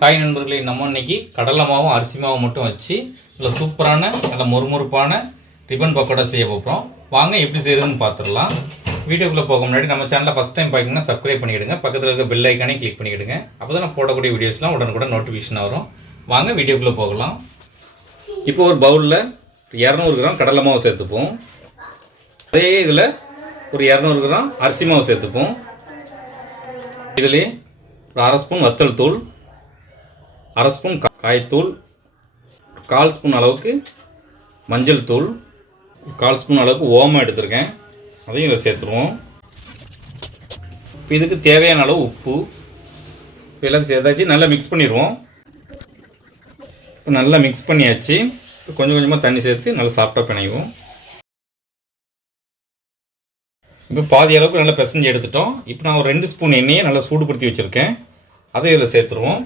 காய் நண்பர்களே நம்ம இன்னைக்கு கடலை மாவும் அரிசி மாவும் மட்டும் வச்சு நல்ல சூப்பரான நல்ல மொறுமொறுப்பான ரிப்பன் பக்கோடா செய்ய போகிறோம் வாங்க எப்படி செய்யறதுன்னு பார்த்துடலாம் வீடியோக்குள்ளே போக முன்னாடி நம்ம சேனலில் ஃபஸ்ட் டைம் பார்க்கணும்னா சப்ஸ்கிரைப் பண்ணிவிடுங்க பக்கத்தில் இருக்க பெல் ஐக்கானே கிளிக் பண்ணிவிடுங்க அப்போ தான் நான் போடக்கூடிய வீடியோஸ்லாம் உடனுக்குடன் நோட்டிஃபிகேஷன் வரும். வாங்க வீடியோக்குள்ளே போகலாம். இப்போ ஒரு பவுலில் இரநூறு கிராம் கடலை மாவு சேர்த்துப்போம். அதே இதில் ஒரு இரநூறு கிராம் அரிசி மாவு சேர்த்துப்போம். இதுலேயே ஒரு அரை ஸ்பூன் வத்தல் தூள் அரை ஸ்பூன் காய்த்தூள் கால் ஸ்பூன் அளவுக்கு மஞ்சள் தூள் கால் ஸ்பூன் அளவுக்கு ஓமம் எடுத்திருக்கேன். அதையும் இதில் சேர்த்துருவோம். இப்போ இதுக்கு தேவையான அளவு உப்பு எல்லாம் சேர்த்தாச்சு. நல்லா மிக்ஸ் பண்ணிடுவோம். இப்போ நல்லா மிக்ஸ் பண்ணியாச்சு. இப்போ கொஞ்சம் கொஞ்சமாக தண்ணி சேர்த்து நல்லா சாஃப்டாக பிணைவோம். இப்போ பாதி அளவுக்கு நல்லா பிசைஞ்சு எடுத்துட்டோம். இப்போ நான் ஒரு ரெண்டு ஸ்பூன் எண்ணெயை நல்லா சூடுபடுத்தி வச்சுருக்கேன். அதை இதில் சேர்த்துருவோம்.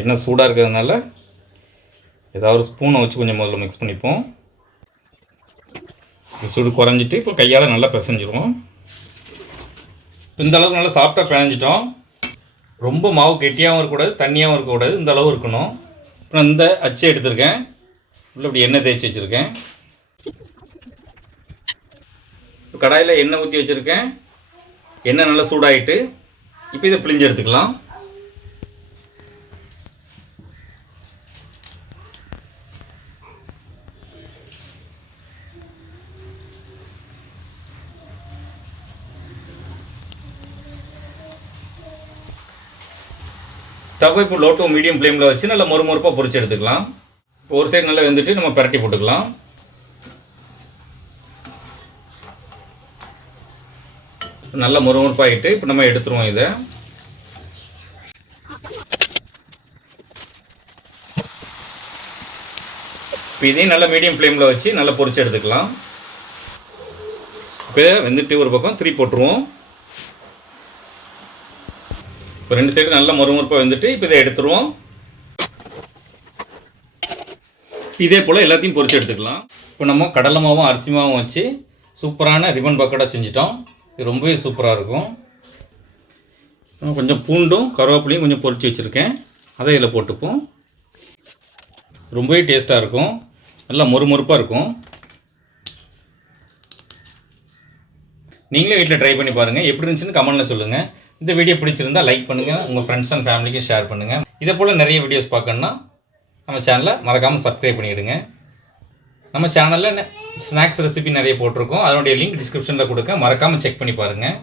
எண்ணெய் சூடாக இருக்கிறதுனால ஏதாவது ஒரு ஸ்பூனை வச்சு கொஞ்சம் முதல்ல மிக்ஸ் பண்ணிப்போம். சூடு குறைஞ்சிட்டு இப்போ கையால் நல்லா பிசைஞ்சிருவோம். இந்த அளவுக்கு நல்லா சாஃப்டாக பிணைஞ்சிட்டோம். ரொம்ப மாவு கெட்டியாகவும் இருக்கக்கூடாது தண்ணியாகவும் இருக்கக்கூடாது இந்த அளவு இருக்கணும். இப்போ இந்த அச்சு எடுத்திருக்கேன். உள்ள இப்படி எண்ணெய் தேய்ச்சி வச்சுருக்கேன். இப்போ கடாயில் எண்ணெய் ஊற்றி வச்சுருக்கேன். எண்ணெய் நல்லா சூடாயிட்டு இப்போ இதை பிழிஞ்சு எடுத்துக்கலாம். ஸ்டவ் இப்போ லோ டு மீடியம் ஃப்ளேமில் வச்சு நல்லா மொறுமொறுப்பாக பொறிச்சு எடுத்துக்கலாம். இப்போ ஒரு சைடு நல்லா வெந்துட்டு நம்ம பிரட்டி போட்டுக்கலாம். நல்லா மொறுமொறுப்பாகிட்டு இப்போ நம்ம எடுத்துருவோம் இதை. இப்போ இதையும் நல்லா மீடியம் ஃப்ளேமில் வச்சு நல்லா பொறிச்சு எடுத்துக்கலாம். இப்போ வெந்துட்டு ஒரு பக்கம் த்ரீ போட்டுருவோம். இப்போ ரெண்டு சைடு நல்லா மொறுமொறுப்பாக வந்துட்டு இப்போ இதை எடுத்துருவோம். இதே போல் எல்லாத்தையும் பொறிச்சு எடுத்துக்கலாம். இப்போ நம்ம கடலை மாவும் அரிசி மாவும் வச்சு சூப்பரான ரிபன் பக்கோடா செஞ்சிட்டோம். இது ரொம்பவே சூப்பராக இருக்கும். கொஞ்சம் பூண்டும் கருவேப்பிலையும் கொஞ்சம் பொறிச்சு வச்சுருக்கேன். அதை இதில் போட்டுப்போம். ரொம்பவே டேஸ்ட்டாக இருக்கும். நல்லா மொறுமொறுப்பாக இருக்கும். நீங்களே வீட்டில் ட்ரை பண்ணி பாருங்கள் எப்படி இருந்துச்சுன்னு கமெண்ட்டில் சொல்லுங்கள் இந்த வீடியோ பிடிச்சிருந்தா லைக் பண்ணுங்கள் உங்கள் ஃப்ரெண்ட்ஸ் அண்ட் ஃபேமிலிக்கும் ஷேர் பண்ணுங்கள் இதே போல் நிறைய வீடியோஸ் பார்க்கணுன்னா நம்ம சேனலை மறக்காமல் சப்ஸ்கிரைப் பண்ணிவிடுங்க நம்ம சேனலில் ஸ்நாக்ஸ் ரெசிபி நிறைய போட்டிருக்கோம். அதனுடைய லிங்க் டிஸ்கிரிப்ஷனில் கொடுக்க மறக்காமல் செக் பண்ணி பாருங்கள்